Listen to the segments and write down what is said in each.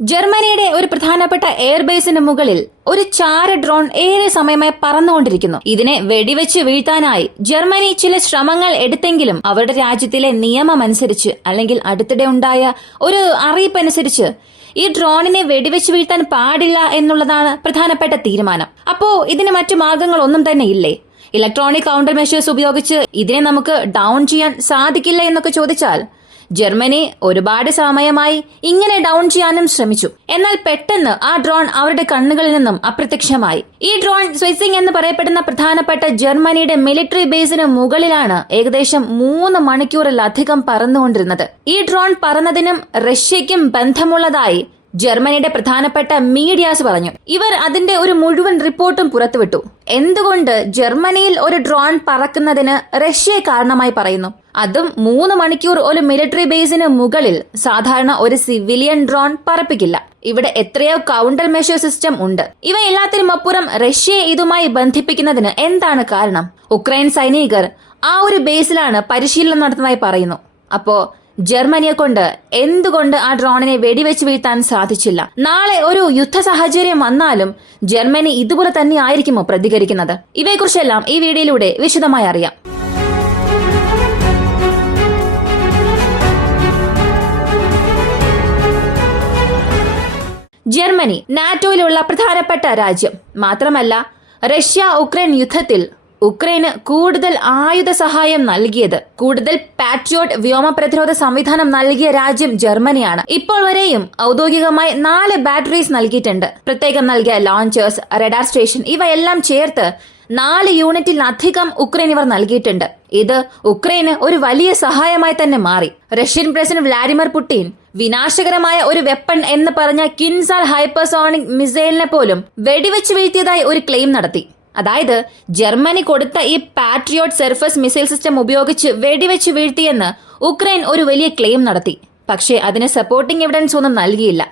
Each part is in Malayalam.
ജർമ്മനിയുടെ ഒരു പ്രധാനപ്പെട്ട എയർബേസിന് മുകളിൽ ഒരു ചാര ഡ്രോൺ ഏറെ സമയമായി പറന്നുകൊണ്ടിരിക്കുന്നു. ഇതിനെ വെടിവെച്ച് വീഴ്ത്താനായി ജർമ്മനി ചില ശ്രമങ്ങൾ എടുത്തെങ്കിലും അവരുടെ രാജ്യത്തിലെ നിയമമനുസരിച്ച് അല്ലെങ്കിൽ അടുത്തിടെ ഉണ്ടായ ഒരു അറിയിപ്പനുസരിച്ച് ഈ ഡ്രോണിനെ വെടിവെച്ച് വീഴ്ത്താൻ പാടില്ല എന്നുള്ളതാണ് പ്രധാനപ്പെട്ട തീരുമാനം. അപ്പോ ഇതിന് മറ്റു മാർഗങ്ങളൊന്നും തന്നെ ഇല്ലേ? ഇലക്ട്രോണിക് കൗണ്ടർ മെഷേഴ്സ് ഉപയോഗിച്ച് ഇതിനെ നമുക്ക് ഡൗൺ ചെയ്യാൻ സാധിക്കില്ല എന്നൊക്കെ ചോദിച്ചാൽ ജർമ്മനി ഒരുപാട് സമയമായി ഇങ്ങനെ ഡൗൺ ചെയ്യാനും ശ്രമിച്ചു. എന്നാൽ പെട്ടെന്ന് ആ ഡ്രോൺ അവരുടെ കണ്ണുകളിൽ നിന്നും അപ്രത്യക്ഷമായി. ഈ ഡ്രോൺ സ്വിസിംഗ് എന്ന് പറയപ്പെടുന്ന പ്രധാനപ്പെട്ട ജർമ്മനിയുടെ മിലിറ്ററി ബേസിന് മുകളിലാണ് ഏകദേശം 3 മണിക്കൂറിലധികം പറന്നുകൊണ്ടിരുന്നത്. ഈ ഡ്രോൺ പറന്നതിനും റഷ്യയ്ക്കും ബന്ധമുള്ളതായി ജർമ്മനിയുടെ പ്രധാനപ്പെട്ട മീഡിയാസ് പറഞ്ഞു. ഇവർ അതിന്റെ ഒരു മുഴുവൻ റിപ്പോർട്ടും പുറത്തുവിട്ടു. എന്തുകൊണ്ട് ജർമ്മനിയിൽ ഒരു ഡ്രോൺ പറക്കുന്നതിന് റഷ്യയെ കാരണമായി പറയുന്നു? അതും 3 മണിക്കൂർ ഒരു മിലിറ്ററി ബേസിന് മുകളിൽ സാധാരണ ഒരു സിവിലിയൻ ഡ്രോൺ പറപ്പിക്കില്ല. ഇവിടെ എത്രയോ കൗണ്ടർ മെഷർ സിസ്റ്റം ഉണ്ട്. ഇവ എല്ലാത്തിനും അപ്പുറം റഷ്യയെ ഇതുമായി ബന്ധിപ്പിക്കുന്നതിന് എന്താണ് കാരണം? ഉക്രൈൻ സൈനികർ ആ ഒരു ബേസിലാണ് പരിശീലനം നടത്തുന്നതായി പറയുന്നു. അപ്പോ ജർമ്മനിയെ കൊണ്ട് എന്തുകൊണ്ട് ആ ഡ്രോണിനെ വെടിവെച്ച് വീഴ്ത്താൻ സാധിച്ചില്ല? നാളെ ഒരു യുദ്ധ സാഹചര്യം വന്നാലും ജർമ്മനി ഇതുപോലെ തന്നെ ആയിരിക്കുമോ പ്രതികരിക്കുന്നത്? ഇവയെക്കുറിച്ചെല്ലാം ഈ വീഡിയോയിലൂടെ വിശദമായി അറിയാം. ജർമ്മനി നാറ്റോയിലുള്ള പ്രധാനപ്പെട്ട രാജ്യം മാത്രമല്ല, റഷ്യ ഉക്രൈൻ യുദ്ധത്തിൽ ഉക്രൈന് കൂടുതൽ ആയുധ സഹായം നൽകിയത്, കൂടുതൽ പാട്രിയോട്ട് വ്യോമ പ്രതിരോധ സംവിധാനം നൽകിയ രാജ്യം ജർമ്മനിയാണ്. ഇപ്പോൾ വരെയും ഔദ്യോഗികമായി 4 ബാറ്ററീസ് നൽകിയിട്ടുണ്ട്. പ്രത്യേകം നൽകിയ ലോഞ്ചേഴ്സ്, റഡാർ സ്റ്റേഷൻ ഇവയെല്ലാം ചേർത്ത് 4 യൂണിറ്റിലധികം ഉക്രൈൻ ഇവർ നൽകിയിട്ടുണ്ട്. ഇത് ഉക്രൈന് ഒരു വലിയ സഹായമായി തന്നെ മാറി. റഷ്യൻ പ്രസിഡന്റ് വ്ളാഡിമിർ പുടിൻ വിനാശകരമായ ഒരു വെപ്പൺ എന്ന് പറഞ്ഞ കിൻസാൽ ഹൈപ്പർസോണിക് മിസൈലിനെ പോലും വെടിവെച്ച് വീഴ്ത്തിയതായി ഒരു ക്ലെയിം നടത്തി. അതായത് ജർമ്മനി കൊടുത്ത ഈ പാട്രിയോട്ട് സർഫസ് മിസൈൽ സിസ്റ്റം ഉപയോഗിച്ച് വെടിവെച്ച് വീഴ്ത്തിയെന്ന് ഉക്രൈൻ ഒരു വലിയ ക്ലെയിം നടത്തി. പക്ഷേ അതിന് സപ്പോർട്ടിംഗ് എവിഡൻസ് ഒന്നും നൽകിയില്ല.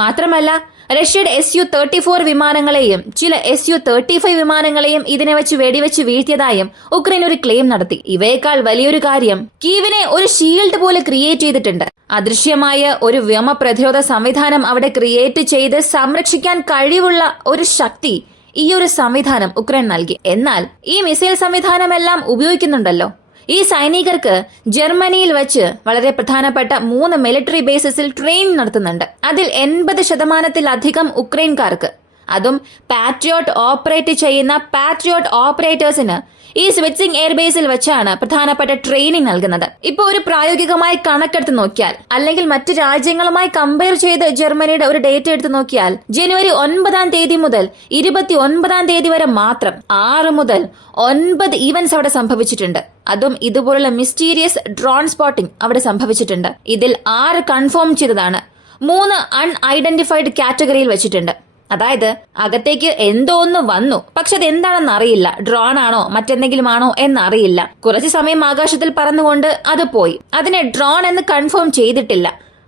മാത്രമല്ല, റഷ്യയുടെ Su-34 വിമാനങ്ങളെയും ചില Su-35 വിമാനങ്ങളെയും ഇതിനെ വെച്ച് വെടിവെച്ച് വീഴ്ത്തിയതായും ഉക്രൈൻ ഒരു ക്ലെയിം നടത്തി. ഇവയേക്കാൾ വലിയൊരു കാര്യം, കീവിനെ ഒരു ഷീൽഡ് പോലെ ക്രിയേറ്റ് ചെയ്തിട്ടുണ്ട്. അദൃശ്യമായ ഒരു വ്യോമ പ്രതിരോധ സംവിധാനം അവിടെ ക്രിയേറ്റ് ചെയ്ത് സംരക്ഷിക്കാൻ കഴിവുള്ള ഒരു ശക്തി ഈ ഒരു സംവിധാനം ഉക്രൈൻ നൽകി. എന്നാൽ ഈ മിസൈൽ സംവിധാനമെല്ലാം ഉപയോഗിക്കുന്നുണ്ടല്ലോ. ഈ സൈനികർക്ക് ജർമ്മനിയിൽ വെച്ച് വളരെ പ്രധാനപ്പെട്ട 3 മിലിറ്ററി ബേസസിൽ ട്രെയിനിങ് നടത്തുന്നുണ്ട്. അതിൽ 80% ഉക്രൈൻകാർക്ക്, അതും പാട്രിയോട്ട് ഓപ്പറേറ്റ് ചെയ്യുന്ന പാട്രിയോട്ട് ഓപ്പറേറ്റേഴ്സിന് ഈ സ്വിറ്റ്സിംഗ് എയർബേസിൽ വെച്ചാണ് പ്രധാനപ്പെട്ട ട്രെയിനിങ് നൽകുന്നത്. ഇപ്പൊ ഒരു പ്രായോഗികമായ കണക്കെടുത്ത് നോക്കിയാൽ, അല്ലെങ്കിൽ മറ്റു രാജ്യങ്ങളുമായി കമ്പയർ ചെയ്ത് ജർമ്മനിയുടെ ഒരു ഡേറ്റ എടുത്ത് നോക്കിയാൽ, ജനുവരി 9 മുതൽ 29 വരെ മാത്രം 6 മുതൽ 9 ഈവന്റ്സ് അവിടെ സംഭവിച്ചിട്ടുണ്ട്. അതും ഇതുപോലുള്ള മിസ്റ്റീരിയസ് ഡ്രോൺ സ്പോട്ടിംഗ് അവിടെ സംഭവിച്ചിട്ടുണ്ട്. ഇതിൽ 6 കൺഫേം ചെയ്തതാണ്, 3 അൺഐഡന്റിഫൈഡ് കാറ്റഗറിയിൽ വെച്ചിട്ടുണ്ട്. അതായത് അകത്തേക്ക് എന്തോ ഒന്ന് വന്നു, പക്ഷെ അത് എന്താണെന്ന് അറിയില്ല. ഡ്രോൺ ആണോ മറ്റെന്തെങ്കിലും ആണോ എന്നറിയില്ല. കുറച്ചു സമയം ആകാശത്തിൽ പറന്നുകൊണ്ട് അത് പോയി. അതിനെ ഡ്രോൺ എന്ന് കൺഫേം ചെയ്തിട്ടില്ല.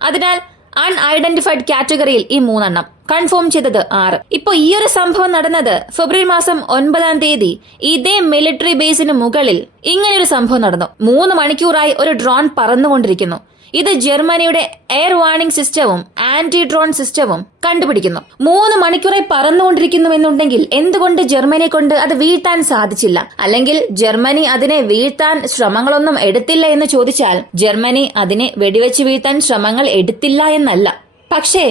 അതിനാൽ അൺഐഡന്റിഫൈഡ് കാറ്റഗറിയിൽ ഈ 3 എണ്ണം, കൺഫേം ചെയ്തത് 6. ഇപ്പൊ ഈ ഒരു സംഭവം നടന്നത് ഫെബ്രുവരി 9 ഇതേ മിലിറ്ററി ബേസിന് മുകളിൽ ഇങ്ങനെയൊരു സംഭവം നടന്നു. 3 മണിക്കൂറായി ഒരു ഡ്രോൺ പറന്നുകൊണ്ടിരിക്കുന്നു. ഇത് ജർമ്മനിയുടെ എയർ വാർണിംഗ് സിസ്റ്റവും ആന്റി ഡ്രോൺ സിസ്റ്റവും കണ്ടുപിടിക്കുന്നു. 3 മണിക്കൂറായി പറന്നുകൊണ്ടിരിക്കുന്നുവെന്നുണ്ടെങ്കിൽ എന്തുകൊണ്ട് ജർമ്മനിയെ കൊണ്ട് അത് വീഴ്ത്താൻ സാധിച്ചില്ല? അല്ലെങ്കിൽ ജർമ്മനി അതിനെ വീഴ്ത്താൻ ശ്രമങ്ങളൊന്നും എടുത്തില്ല എന്ന് ചോദിച്ചാൽ, ജർമ്മനി അതിനെ വെടിവെച്ച് വീഴ്ത്താൻ ശ്രമങ്ങൾ എടുത്തില്ല എന്നല്ല. പക്ഷേ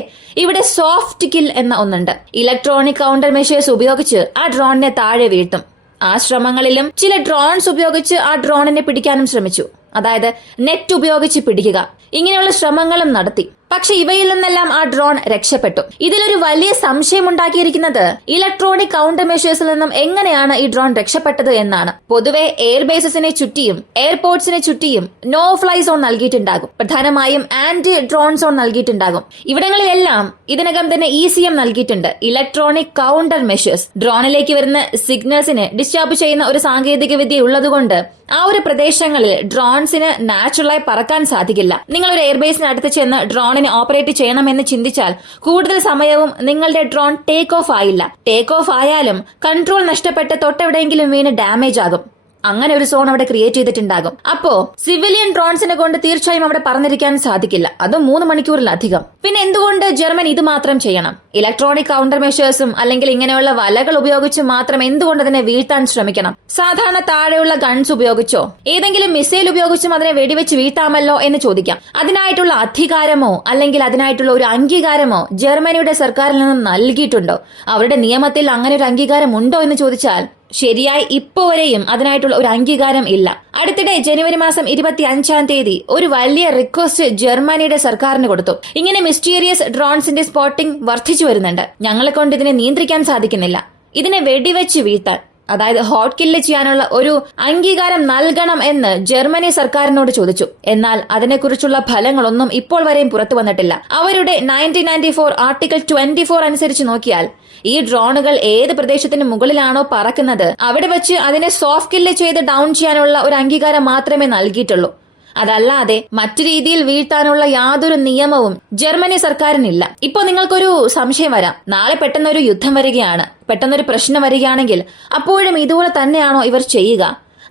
ഇവിടെ സോഫ്റ്റ് കിൽ എന്ന ഒന്നുണ്ട്. ഇലക്ട്രോണിക് കൗണ്ടർ മെഷേഴ്സ് ഉപയോഗിച്ച് ആ ഡ്രോണിനെ താഴെ വീഴ്ത്തും. ആ ശ്രമങ്ങളിലും ചില ഡ്രോൺസ് ഉപയോഗിച്ച് ആ ഡ്രോണിനെ പിടിക്കാനും ശ്രമിച്ചു. അതായത് നെറ്റ് ഉപയോഗിച്ച് പിടിക്കുക, ഇങ്ങനെയുള്ള ശ്രമങ്ങളും നടത്തി. പക്ഷെ ഇവയിൽ നിന്നെല്ലാം ആ ഡ്രോൺ രക്ഷപ്പെട്ടു. ഇതിലൊരു വലിയ സംശയം ഉണ്ടാക്കിയിരിക്കുന്നത് ഇലക്ട്രോണിക് കൗണ്ടർ മെഷേഴ്സിൽ നിന്നും എങ്ങനെയാണ് ഈ ഡ്രോൺ രക്ഷപ്പെട്ടത് എന്നാണ്. പൊതുവെ എയർബേസസിനെ ചുറ്റിയും എയർപോർട്ട്സിനെ ചുറ്റിയും നോ ഫ്ലൈ സോൺ നൽകിയിട്ടുണ്ടാകും. പ്രധാനമായും ആന്റി ഡ്രോൺ സോൺ നൽകിയിട്ടുണ്ടാകും. ഇവിടങ്ങളിലെല്ലാം ഇതിനകം തന്നെ ECM നൽകിയിട്ടുണ്ട്, ഇലക്ട്രോണിക് കൗണ്ടർ മെഷേഴ്സ്. ഡ്രോണിലേക്ക് വരുന്ന സിഗ്നൽസിനെ ഡിസ്റ്റർബ് ചെയ്യുന്ന ഒരു സാങ്കേതിക വിദ്യ ഉള്ളതുകൊണ്ട് ആ ഒരു പ്രദേശങ്ങളിൽ ഡ്രോൺസിന് നാച്ചുറലായി പറക്കാൻ സാധിക്കില്ല. നിങ്ങൾ ഒരു എയർബേസിന് അടുത്ത് ചെന്ന് ഡ്രോണിനെ ഓപ്പറേറ്റ് ചെയ്യണമെന്ന് ചിന്തിച്ചാൽ കൂടുതൽ സമയവും നിങ്ങളുടെ ഡ്രോൺ ടേക്ക് ഓഫ് ആയില്ല. ടേക്ക് ഓഫ് ആയാലും കൺട്രോൾ നഷ്ടപ്പെട്ട് തൊട്ടെവിടെയെങ്കിലും വീണ് ഡാമേജ് ആകും. അങ്ങനെ ഒരു സോൺ അവിടെ ക്രിയേറ്റ് ചെയ്തിട്ടുണ്ടാകും. അപ്പോ സിവിലിയൻ ഡ്രോൺസിനെ കൊണ്ട് തീർച്ചയായും അവിടെ പറന്നിരിക്കാൻ സാധിക്കില്ല, അതും 3 മണിക്കൂറിലധികം. പിന്നെ എന്തുകൊണ്ട് ജർമ്മനി ഇത് മാത്രം ചെയ്യണം? ഇലക്ട്രോണിക് കൗണ്ടർ മെഷേഴ്സും അല്ലെങ്കിൽ ഇങ്ങനെയുള്ള വലകൾ ഉപയോഗിച്ച് മാത്രം എന്തുകൊണ്ട് അതിനെ വീഴ്ത്താൻ ശ്രമിക്കണം? സാധാരണ താഴെയുള്ള ഗൺസ് ഉപയോഗിച്ചോ ഏതെങ്കിലും മിസൈൽ ഉപയോഗിച്ചും അതിനെ വെടിവെച്ച് വീഴ്ത്താമല്ലോ എന്ന് ചോദിക്കാം. അതിനായിട്ടുള്ള അധികാരമോ അല്ലെങ്കിൽ അതിനായിട്ടുള്ള ഒരു അംഗീകാരമോ ജർമ്മനിയുടെ സർക്കാരിൽ നിന്നും നൽകിയിട്ടുണ്ടോ? അവരുടെ നിയമത്തിൽ അങ്ങനെ ഒരു അംഗീകാരം ഉണ്ടോ എന്ന് ചോദിച്ചാൽ ശരിയായി ഇപ്പോ വരെയും അതിനായിട്ടുള്ള ഒരു അംഗീകാരം ഇല്ല. അടുത്തിടെ ജനുവരി മാസം 25-ാം തീയതി ഒരു വലിയ റിക്വസ്റ്റ് ജർമ്മനിയുടെ സർക്കാരിന് കൊടുത്തു. ഇങ്ങനെ മിസ്റ്റീരിയസ് ഡ്രോൺസിന്റെ സ്പോട്ടിംഗ് വർദ്ധിച്ചു വരുന്നുണ്ട്, ഞങ്ങളെ കൊണ്ട് ഇതിനെ നിയന്ത്രിക്കാൻ സാധിക്കുന്നില്ല, ഇതിനെ വെടിവെച്ച് വീഴ്ത്താൻ, അതായത് ഹോട്ട് കില്ല് ചെയ്യാനുള്ള ഒരു അംഗീകാരം നൽകണം എന്ന് ജർമ്മനി സർക്കാരിനോട് ചോദിച്ചു. എന്നാൽ അതിനെക്കുറിച്ചുള്ള ഫലങ്ങളൊന്നും ഇപ്പോൾ വരെയും പുറത്തു വന്നിട്ടില്ല. അവരുടെ 1994 ആർട്ടിക്കിൾ 24 അനുസരിച്ച് നോക്കിയാൽ ഈ ഡ്രോണുകൾ ഏത് പ്രദേശത്തിന് മുകളിലാണോ പറക്കുന്നത് അവിടെ വെച്ച് അതിനെ സോഫ്റ്റ് കില്ല് ചെയ്ത് ഡൗൺ ചെയ്യാനുള്ള ഒരു അംഗീകാരം മാത്രമേ നൽകിയിട്ടുള്ളൂ. അതല്ലാതെ മറ്റു രീതിയിൽ വീഴ്ത്താനുള്ള യാതൊരു നിയമവും ജർമ്മനി സർക്കാരിനില്ല. ഇപ്പൊ നിങ്ങൾക്കൊരു സംശയം വരാം, നാളെ പെട്ടെന്നൊരു യുദ്ധം വരികയാണ്, പെട്ടെന്നൊരു പ്രശ്നം വരികയാണെങ്കിൽ അപ്പോഴും ഇതുപോലെ തന്നെയാണോ ഇവർ ചെയ്യുക,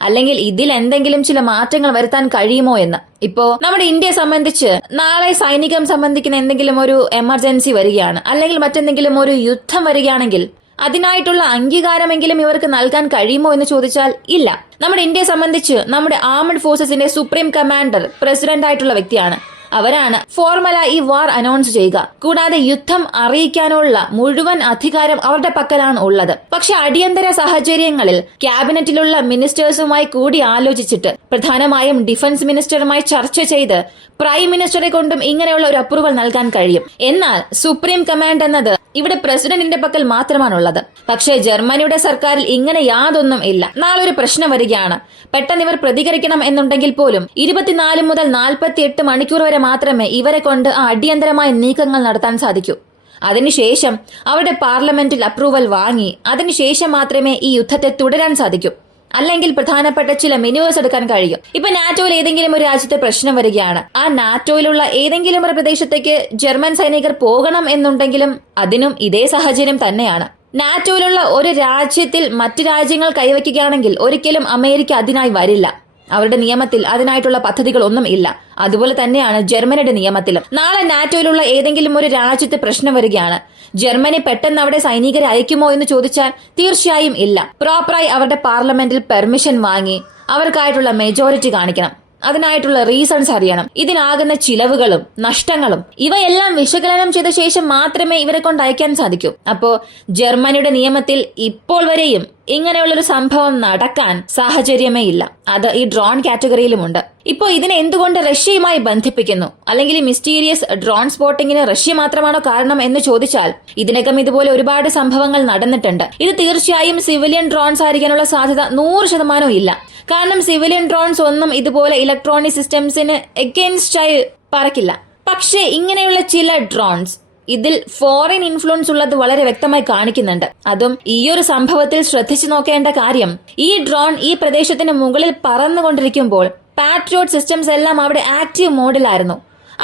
അല്ലെങ്കിൽ ഇതിൽ എന്തെങ്കിലും ചില മാറ്റങ്ങൾ വരുത്താൻ കഴിയുമോ എന്ന്. ഇപ്പോ നമ്മുടെ ഇന്ത്യയെ സംബന്ധിച്ച് നാളെ സൈനികം സംബന്ധിക്കുന്ന എന്തെങ്കിലും ഒരു എമർജൻസി വരികയാണ്, അല്ലെങ്കിൽ മറ്റെന്തെങ്കിലും ഒരു യുദ്ധം വരികയാണെങ്കിൽ അതിനായിട്ടുള്ള അംഗീകാരമെങ്കിലും ഇവർക്ക് നൽകാൻ കഴിയുമോ എന്ന് ചോദിച്ചാൽ ഇല്ല. നമ്മുടെ ഇന്ത്യയെ സംബന്ധിച്ച് നമ്മുടെ ആർമഡ് ഫോഴ്സസിന്റെ സുപ്രീം കമാൻഡർ പ്രസിഡന്റ് ആയിട്ടുള്ള വ്യക്തിയാണ്. അവരാണ് ഫോർമല ഈ വാർ അനൗൺസ് ചെയ്യുക. കൂടാതെ യുദ്ധം അറിയിക്കാനുള്ള മുഴുവൻ അധികാരം അവരുടെ പക്കലാണ് ഉള്ളത്. പക്ഷെ അടിയന്തര സാഹചര്യങ്ങളിൽ ക്യാബിനറ്റിലുള്ള മിനിസ്റ്റേഴ്സുമായി കൂടി ആലോചിച്ചിട്ട് പ്രധാനമായും ഡിഫൻസ് മിനിസ്റ്ററുമായി ചർച്ച ചെയ്ത് പ്രൈം മിനിസ്റ്ററെ കൊണ്ടും ഇങ്ങനെയുള്ള ഒരു അപ്രൂവൽ നൽകാൻ കഴിയും. എന്നാൽ സുപ്രീം കമാൻഡ് എന്നത് ഇവിടെ പ്രസിഡന്റിന്റെ പക്കൽ മാത്രമാണുള്ളത്. പക്ഷേ ജർമ്മനിയുടെ സർക്കാരിൽ ഇങ്ങനെ യാതൊന്നും ഇല്ല. നാളെ ഒരു പ്രശ്നം വരികയാണ്, പെട്ടെന്ന് ഇവർ പ്രതികരിക്കണം എന്നുണ്ടെങ്കിൽ പോലും 24 മുതൽ 48 മണിക്കൂർ വരെ മാത്രമേ ഇവരെ കൊണ്ട് ആ അടിയന്തരമായ നീക്കങ്ങൾ നടത്താൻ സാധിക്കൂ. അതിനുശേഷം അവരുടെ പാർലമെന്റിൽ അപ്രൂവൽ വാങ്ങി അതിനുശേഷം മാത്രമേ ഈ യുദ്ധത്തെ തുടരാൻ സാധിക്കൂ. അല്ലെങ്കിൽ പ്രധാനപ്പെട്ട ചില മെനുവേഴ്സ് എടുക്കാൻ കഴിയും. ഇപ്പൊ നാറ്റോയിൽ ഏതെങ്കിലും ഒരു രാജ്യത്തെ പ്രശ്നം വരികയാണ്, ആ നാറ്റോയിലുള്ള ഏതെങ്കിലും ഒരു പ്രദേശത്തേക്ക് ജർമ്മൻ സൈനികർ പോകണം എന്നുണ്ടെങ്കിലും അതിനും ഇതേ സാഹചര്യം തന്നെയാണ്. നാറ്റോയിലുള്ള ഒരു രാജ്യത്തിൽ മറ്റു രാജ്യങ്ങൾ കൈവയ്ക്കുകയാണെങ്കിൽ ഒരിക്കലും അമേരിക്ക അതിനായി വരില്ല. അവരുടെ നിയമത്തിൽ അതിനായിട്ടുള്ള പദ്ധതികൾ ഒന്നും ഇല്ല. അതുപോലെ തന്നെയാണ് ജർമ്മനിയുടെ നിയമത്തിലും. നാളെ നാറ്റോയിലുള്ള ഏതെങ്കിലും ഒരു രാജ്യത്ത് പ്രശ്നം വരികയാണ്, ജർമ്മനി പെട്ടെന്ന് അവിടെ സൈനികരെ അയക്കുമോ എന്ന് ചോദിച്ചാൽ തീർച്ചയായും ഇല്ല. പ്രോപ്പറായി അവരുടെ പാർലമെന്റിൽ പെർമിഷൻ വാങ്ങി അവർക്കായിട്ടുള്ള മെജോറിറ്റി കാണിക്കണം. അതിനായിട്ടുള്ള റീസൺസ് അറിയണം. ഇതിനാകുന്ന ചിലവുകളും നഷ്ടങ്ങളും ഇവയെല്ലാം വിശകലനം ചെയ്ത ശേഷം മാത്രമേ ഇവരെ കൊണ്ട് അയക്കാൻ സാധിക്കൂ. അപ്പോ ജർമ്മനിയുടെ നിയമത്തിൽ ഇപ്പോൾ വരെയും ഇങ്ങനെയുള്ളൊരു സംഭവം നടക്കാൻ സാഹചര്യമേ ഇല്ല. അത് ഈ ഡ്രോൺ കാറ്റഗറിയിലുമുണ്ട്. ഇപ്പോ ഇതിനെ എന്തുകൊണ്ട് റഷ്യയുമായി ബന്ധിപ്പിക്കുന്നു, അല്ലെങ്കിൽ ഈ മിസ്റ്റീരിയസ് ഡ്രോൺ സ്പോട്ടിങ്ങിന് റഷ്യ മാത്രമാണോ കാരണം എന്ന് ചോദിച്ചാൽ ഇതിനകം ഇതുപോലെ ഒരുപാട് സംഭവങ്ങൾ നടന്നിട്ടുണ്ട്. ഇത് തീർച്ചയായും സിവിലിയൻ ഡ്രോൺസ് ആയിരിക്കാനുള്ള സാധ്യത 100% ഇല്ല. കാരണം സിവിലിയൻ ഡ്രോൺസ് ഒന്നും ഇതുപോലെ ഇലക്ട്രോണിക് സിസ്റ്റംസിന് എഗെയിൻസ്റ്റായി പറക്കില്ല. പക്ഷേ ഇങ്ങനെയുള്ള ചില ഡ്രോൺസ് ഇതിൽ ഫോറിൻ ഇൻഫ്ലുവൻസ് ഉള്ളത് വളരെ വ്യക്തമായി കാണിക്കുന്നുണ്ട്. അതും ഈയൊരു സംഭവത്തിൽ ശ്രദ്ധിച്ചു നോക്കേണ്ട കാര്യം, ഈ ഡ്രോൺ ഈ പ്രദേശത്തിന് മുകളിൽ പറന്നുകൊണ്ടിരിക്കുമ്പോൾ പാട്രിയോട്ട് സിസ്റ്റംസ് എല്ലാം അവിടെ ആക്റ്റീവ് മോഡിലായിരുന്നു.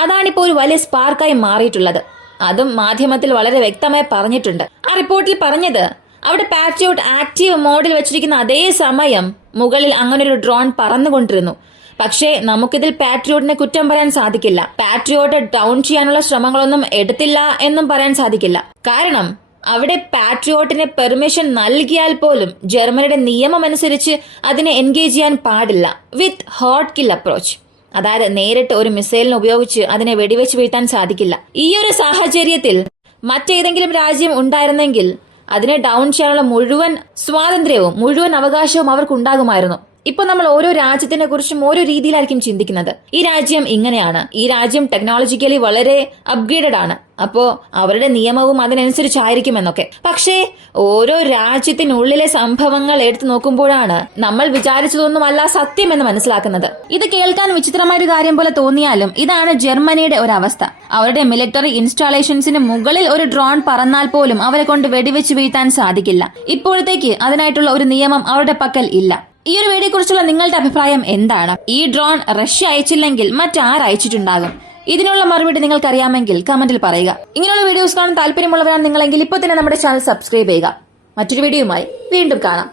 അതാണിപ്പോൾ ഒരു വലിയ സ്പാർക്കായി മാറിയിട്ടുള്ളത്. അതും മാധ്യമത്തിൽ വളരെ വ്യക്തമായി പറഞ്ഞിട്ടുണ്ട്. ആ റിപ്പോർട്ടിൽ പറഞ്ഞത് അവിടെ പാട്രിയോട്ട് ആക്റ്റീവ് മോഡിൽ വെച്ചിരിക്കുന്ന അതേ സമയം മുകളിൽ അങ്ങനൊരു ഡ്രോൺ പറന്നുകൊണ്ടിരുന്നു. പക്ഷേ നമുക്കിതിൽ പാട്രിയോട്ടിനെ കുറ്റം പറയാൻ സാധിക്കില്ല. പാട്രിയോട്ട് ഡൗൺ ചെയ്യാനുള്ള ശ്രമങ്ങളൊന്നും എടുത്തില്ല എന്നും പറയാൻ സാധിക്കില്ല. കാരണം അവിടെ പാട്രിയോട്ടിന് പെർമിഷൻ നൽകിയാൽ പോലും ജർമ്മനിയുടെ നിയമം അനുസരിച്ച് അതിനെ എൻഗേജ് ചെയ്യാൻ പാടില്ല വിത്ത് ഹോട്ട് കിൽ അപ്രോച്ച്. അതായത് നേരിട്ട് ഒരു മിസൈലിനെ ഉപയോഗിച്ച് അതിനെ വെടിവെച്ച് വീഴ്ത്താൻ സാധിക്കില്ല. ഈ ഒരു സാഹചര്യത്തിൽ മറ്റേതെങ്കിലും രാജ്യം ഉണ്ടായിരുന്നെങ്കിൽ അതിനെ ഡൗൺ ചെയ്യാനുള്ള മുഴുവൻ സ്വാതന്ത്ര്യവും മുഴുവൻ അവകാശവും അവർക്കുണ്ടാകുമായിരുന്നു. ഇപ്പൊ നമ്മൾ ഓരോ രാജ്യത്തിനെ കുറിച്ചും ഓരോ രീതിയിലായിരിക്കും ചിന്തിക്കുന്നത്. ഈ രാജ്യം ഇങ്ങനെയാണ്, ഈ രാജ്യം ടെക്നോളജിക്കലി വളരെ അപ്ഗ്രേഡഡ് ആണ്, അപ്പോ അവരുടെ നിയമവും അതിനനുസരിച്ചായിരിക്കും എന്നൊക്കെ. പക്ഷേ ഓരോ രാജ്യത്തിനുള്ളിലെ സംഭവങ്ങൾ എടുത്തു നോക്കുമ്പോഴാണ് നമ്മൾ വിചാരിച്ചതൊന്നുമല്ല സത്യം എന്ന് മനസ്സിലാക്കുന്നത്. ഇത് കേൾക്കാൻ വിചിത്രമായൊരു കാര്യം പോലെ തോന്നിയാലും ഇതാണ് ജർമ്മനിയുടെ ഒരു അവസ്ഥ. അവരുടെ മിലിറ്ററി ഇൻസ്റ്റാളേഷൻസിന് മുകളിൽ ഒരു ഡ്രോൺ പറന്നാൽ പോലും അവരെ കൊണ്ട് വെടിവെച്ച് വീഴ്ത്താൻ സാധിക്കില്ല. ഇപ്പോഴത്തേക്ക് അതിനായിട്ടുള്ള ഒരു നിയമം അവരുടെ പക്കൽ ഇല്ല. ഈ ഒരു വീഡിയോയെ കുറിച്ചുള്ള നിങ്ങളുടെ അഭിപ്രായം എന്താണ്? ഈ ഡ്രോൺ റഷ്യ അയച്ചില്ലെങ്കിൽ മറ്റാരയച്ചിട്ടുണ്ടാകും? ഇതിനുള്ള മറുപടി നിങ്ങൾക്ക് അറിയാമെങ്കിൽ കമന്റിൽ പറയുക. ഇങ്ങനെയുള്ള വീഡിയോസ് കാണാൻ താല്പര്യമുള്ളവരാണ് നിങ്ങളെങ്കിൽ ഇപ്പോൾ തന്നെ നമ്മുടെ ചാനൽ സബ്സ്ക്രൈബ് ചെയ്യുക. മറ്റൊരു വീഡിയോയുമായി വീണ്ടും കാണാം.